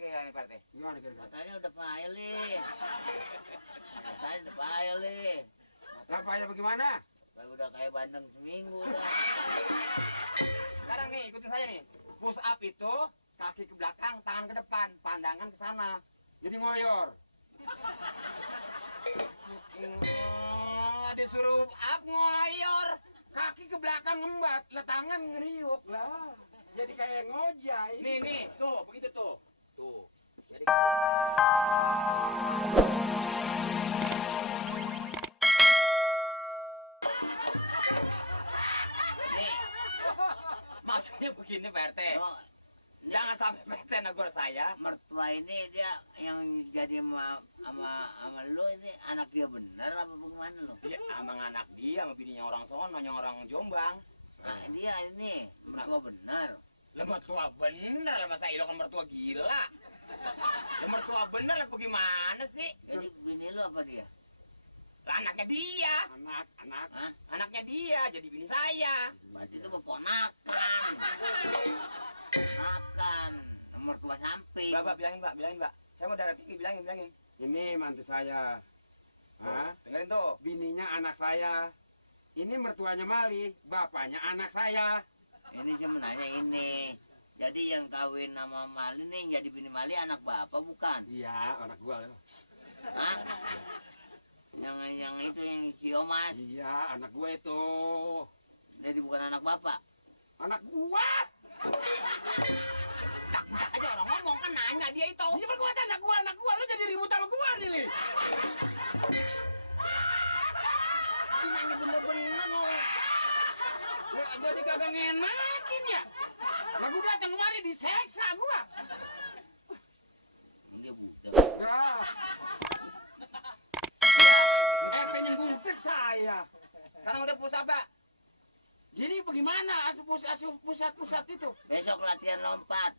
kayak Pak RT? Gimana kira-kira? Katanya udah pilih. Katanya udah pilih. Lah payah bagaimana? Udah kayak bandeng seminggu udah. Sekarang nih ikutin saya nih. Push up itu kaki ke belakang, tangan ke depan, pandangan ke sana. Jadi ngoyor. Disuruh up ngoyor. Kaki ke belakang ngembat, lah tangan ngeriuk lah. Jadi kayak ngojai. Nih, tuh, begitu tuh. Tuh. Jadi Nih, maksudnya begini Pak RT. oh, Jangan sampai Pak RT negur saya. mertua ini dia yang jadi sama lu ini anak dia bener apa bagaimana lu? Iya, emang anak dia sama bininya orang sono, yang orang Jombang. Nah, dia ini mertua bener. Lah mertua bener lah, masa ilo kan mertua gila. Lah mertua bener lah bagaimana sih? Jadi bini lu apa dia? Lah anaknya dia. Anak. Hah? Anaknya dia, jadi bini saya. Berarti itu keponakan. Makan mertua samping. Mbak, bilangin Mbak. Saya mau darah tinggi, bilangin. Ini mantu saya. Hah? Dengerin tuh. Bininya anak saya. Ini mertuanya Mali, bapaknya anak saya. Ini sih menanya ini. Jadi yang kawin sama Mali nih, yang jadi bini Mali anak bapak bukan? Iya, anak gua. Hah? Yang itu yang si Omas. Iya, anak gua itu. Jadi bukan anak bapak. Anak gua. Tak aja orang ngomong kan nanya dia itu. Ini perbuatan anak gua. Lu jadi ribut sama gua nih, Li. Ini nanya bener-bener loh. Ya, jadi kagak ngenakin ya. Lah gua datang kemari diseksa gua. Dia budak. Ya. RT yang gudeg saya. Sekarang udah pusat Pak. Jadi bagaimana pusat itu? Besok latihan lompat.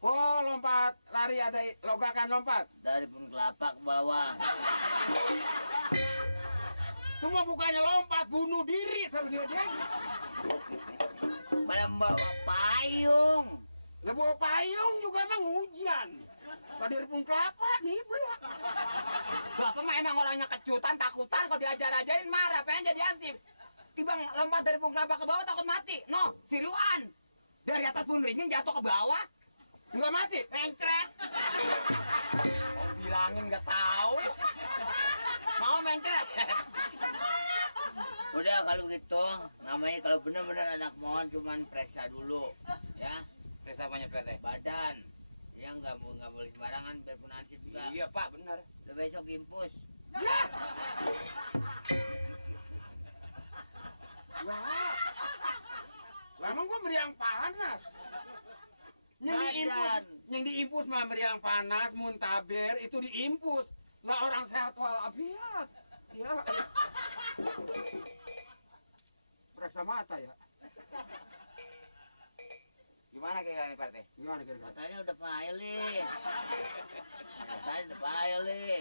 Oh, lompat lari ada logakan lompat. Dari pun kelapa ke bawah. Itu mah bukannya lompat, bunuh diri sama dia. Malah bawa payung. Lah bawa payung juga emang hujan. Lah dari pun kelapa nih, ya. Bapak mah emang orangnya kecutan, takutan. Kalau diajar-ajarin marah, pengen jadi ansip. Tiba lompat dari pung kelapa ke bawah takut mati. No, seriuan. Dari atas pun ringing jatuh ke bawah. Enggak mati. Mencret. Om bilangin nggak tahu. Mau mencret. Udah kalau gitu, namanya kalau bener-bener anak mohon cuman periksa dulu. Ya, Tes apanya Pak RT? badan. Ya nggak boleh sembarangan biarpun ansip juga. Iya Pak, bener. Udah besok impus. Ya. Lah emang gua meriang panas. Yang diimpus mah meriang panas, muntaber itu diimpus. Lah orang sehat walafiat. Ya. Periksa mata ya. Gimana kayak Pak RT? Gimana kira-kira? Katanya udah pilih. Katanya udah pilih.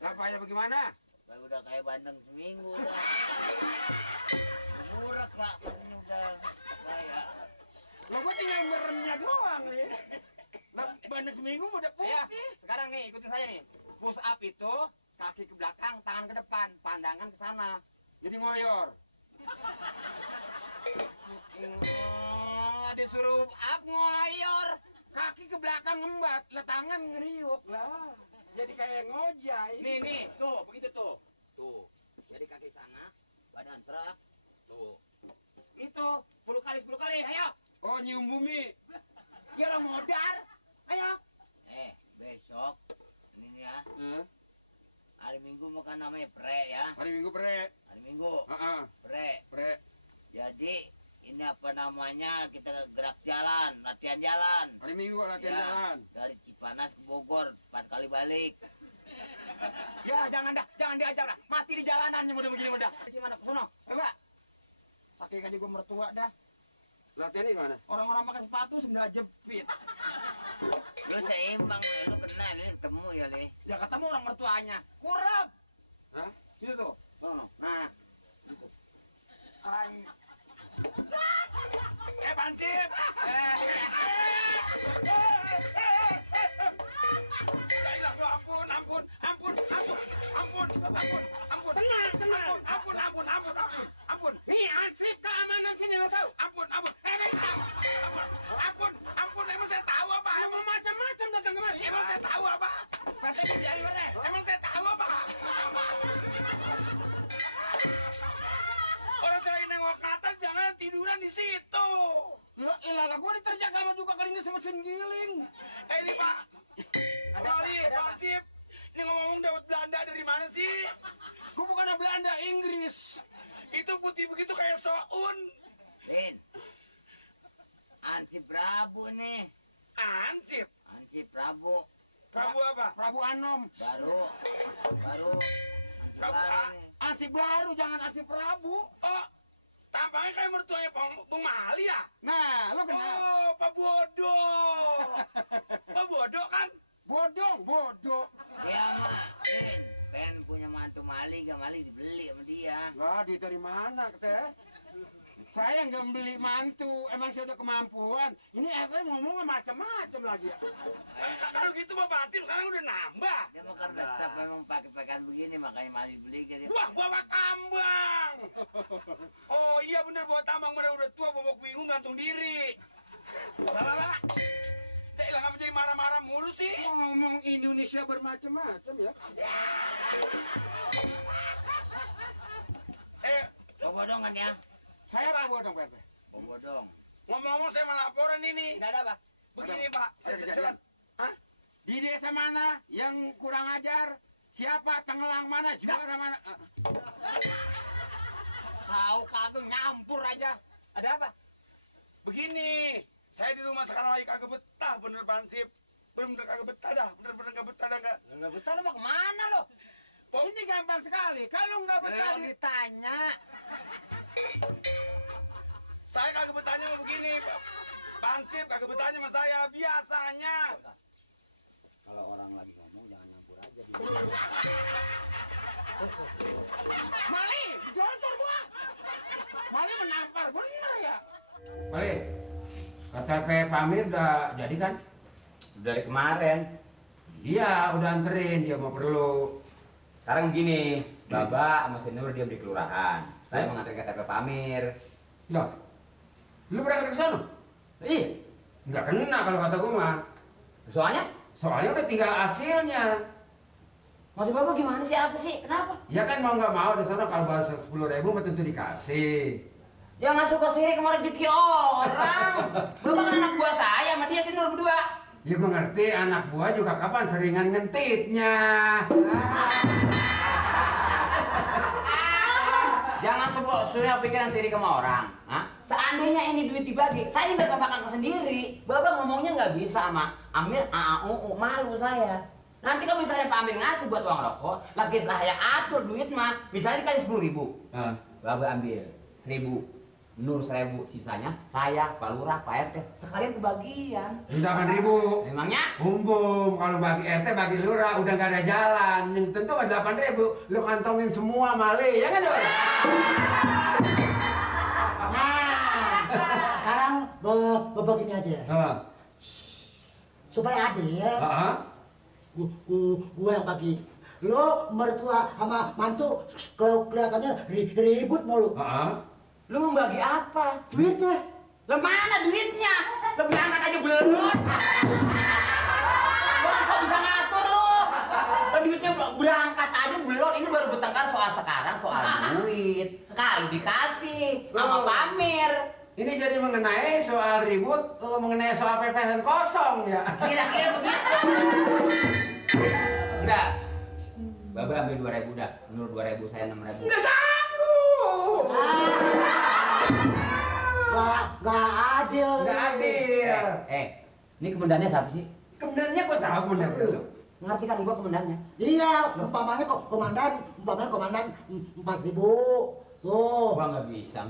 Lah payah bagaimana? Udah kayak bandeng seminggu udah. Murah lah, ini udah kayak. Lah gua tinggal meremnya doang nih. Lah bandeng seminggu udah Ya, putih. sekarang nih ikutin saya nih. Push up itu kaki ke belakang, tangan ke depan, pandangan ke sana. Jadi ngoyor. Disuruh up ngoyor. Kaki ke belakang ngembat, lah tangan ngeriuk lah. Jadi kayak ngojai. Nih, tuh, begitu tuh. Tuh. Jadi kaki sana, badan serak. Tuh. Itu 10 kali, ayo. Oh, nyium bumi. Ya orang modal. Ayo. Besok ini ya Hah? hari Minggu bukan namanya pre ya. Hari Minggu pre. Hari Minggu Heeh, pre. pre. Jadi ini apa namanya kita gerak jalan, latihan jalan. Hari Minggu latihan Ya, jalan. dari Cipanas ke Bogor 4 kali balik. Ya jangan diajar dah. Mati di jalanan mudah begini mudah. Si mana sono? Enggak. Saking aja gua mertua dah. Latihan di mana? Orang-orang pakai sepatu sendal jepit. Lu seimbang, lu kenal ini ketemu ya, Le. Ya ketemu orang mertuanya. Kurap. Hah? Situ tuh. Sono. Nah. Ay. Bansip. Ampun. Tenang. Ampun. Nih arsip keamanan sini lo tahu. Ampun. Ampun. Emang saya tahu apa? Emang macam-macam datang kemari. Emang saya tahu apa? Partai kerjaan lu deh. Emang saya tahu apa? Orang saya nengok ke atas jangan tiduran di situ. Ya elah, gua diterjak sama juga kali ini sama mesin giling. Ini Pak. Pak Sip. Ini ngomong dapat Belanda dari mana sih? Gua bukan Belanda, Inggris. Itu putih begitu kayak soun. Din. Ansip Prabu nih. Ansip. Ansip Prabu. Prabu apa? Prabu Anom. Baru. Ansip Prabu baru A. nih. Ansip baru, jangan ansip Prabu. Oh, tampaknya kayak mertuanya Bung Mali ya? Nah, lo kenal? Oh, Pak Bodoh. Pak Bodoh kan? Bodoh. Ya mak, Din. Pengen punya mantu Mali, gak Mali dibeli sama dia. Lah, duit dari mana, Teh? Saya nggak beli mantu, emang saya udah kemampuan. Ini FM ngomongnya macam-macam lagi ya. Kalau gitu Bapak Ansip sekarang udah nambah. Dia mau karena setiap memang pakai pakaian begini, makanya Mali beli jadi. Wah, bawa tambang. Oh iya bener, bawa tambang. Mana udah tua, bobok bingung gantung diri. Lah. Lah, ngapa jadi marah-marah mulu sih? Ngomong Indonesia bermacam-macam ya. Bodong kan ya? Saya Pak Bodong, Pak. Bodong. Ngomong-ngomong saya mau laporan ini. Nggak ada, Pak. Begini Pak, Hah? Di desa mana yang kurang ajar? Siapa tenggelang mana? Juara mana? Tahu kagak nyampur aja. Ada apa? Begini, saya di rumah sekarang lagi kagak betah, bener Pak Ansip. Bener kagak betah dah, bener kagak betah dah nggak? Nggak betah lu mau kemana lo? Oh, ini gampang sekali. Kalau nggak betah, Belum ditanya. saya kagak betahnya mau begini, Pak Ansip kagak betahnya sama saya biasanya. Kalau orang lagi ngomong jangan nyampur aja. Mali, dijontor gua. Mali menampar bener ya. Mali, KTP Pamir udah jadi kan? Dari kemarin. Iya, udah anterin, dia mau perlu. Sekarang begini, Baba sama Senur dia di kelurahan. Saya Terus? mengantar KTP Pamir. Loh, lu berangkat ke sana? Iya, Nggak kena kalau kata gua mah. soalnya Soalnya udah tinggal hasilnya. maksud Baba gimana sih? Apa sih? Kenapa? Ya kan mau nggak mau di sana kalau bahasa 10.000 mah tentu dikasih. Jangan suka sirik sama rezeki orang. Baba kan anak buah saya sama dia Senur berdua. Ya gua ngerti, anak buah juga kapan seringan ngentitnya. Jangan suruh pikiran sirik sama orang. Hah? Seandainya ini duit dibagi, saya nggak bakal ke sendiri. Baba ngomongnya nggak bisa sama Amir, malu saya. Nanti kalau misalnya Pak Amir ngasih buat uang rokok, lagi saya atur duit mah, misalnya dikasih 10.000. Ah. Baba ambil 1.000, Nur 1.000, sisanya saya, Pak Lurah, Pak RT, sekalian kebagian. 8.000. Memangnya? Bumbum, kalau bagi RT, bagi lurah udah nggak ada jalan. Yang tentu ada 8.000, lu kantongin semua Mali, ya kan Dor? Nah, sekarang begini aja. Supaya adil, gue yang bagi. Lo mertua sama mantu kelihatannya ribut mulu. Lu mau bagi apa? Duitnya? Lah mana duitnya? Lu berangkat aja belum. Lu kok bisa ngatur lu? Lah duitnya berangkat aja belum. Ini baru bertengkar soal sekarang, soal duit. Kalau dikasih sama Pamir. Ini jadi mengenai soal ribut, mengenai soal pepesan kosong ya. Kira-kira begitu. Enggak. Baba ambil 2.000 dah. Nur 2.000, saya 6.000. Nggak sanggup. Gak adil. Nggak adil. Ini komandannya siapa sih? Kemudiannya gua tahu kemudian lu. Ngerti kan gua komandannya? Iya, umpamanya komandan 4.000. Tuh. Gua nggak bisa.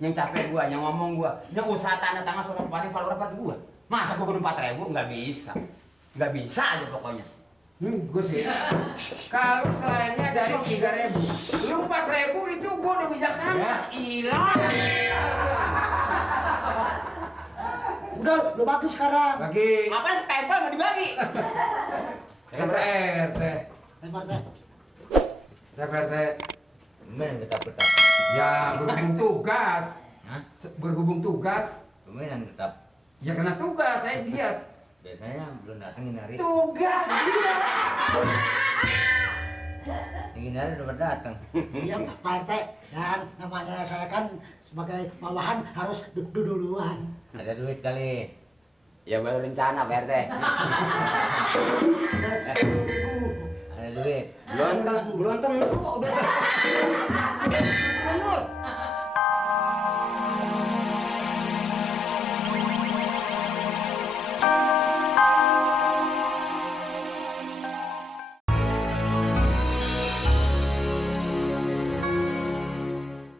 Yang capek gua, yang ngomong gua, yang usaha tanda tangan surat Pak Palu rapat gua. Masa gua kudu 4.000? Nggak bisa. Nggak bisa aja pokoknya. Gue sih. Kalau selainnya dari 3.000, lu 4.000 itu gua udah bijaksana. Ya ilah. Udah, lo bagi sekarang. Bagi Apa stempel mau dibagi? RT. Lebar deh. Saya Pak RT. Main tetap. Ya berhubung tugas. Hah? Berhubung tugas. Main tetap. Ya kena tugas, saya giat. Biasanya belum datengin hari. Tugas dia. Ingin hari udah datang. Iya Pak RT, dan namanya saya kan sebagai bawahan harus duluan. Ada duit kali. Ya baru rencana Pak RT. 10.000. Ada duit. Belum tentu udah.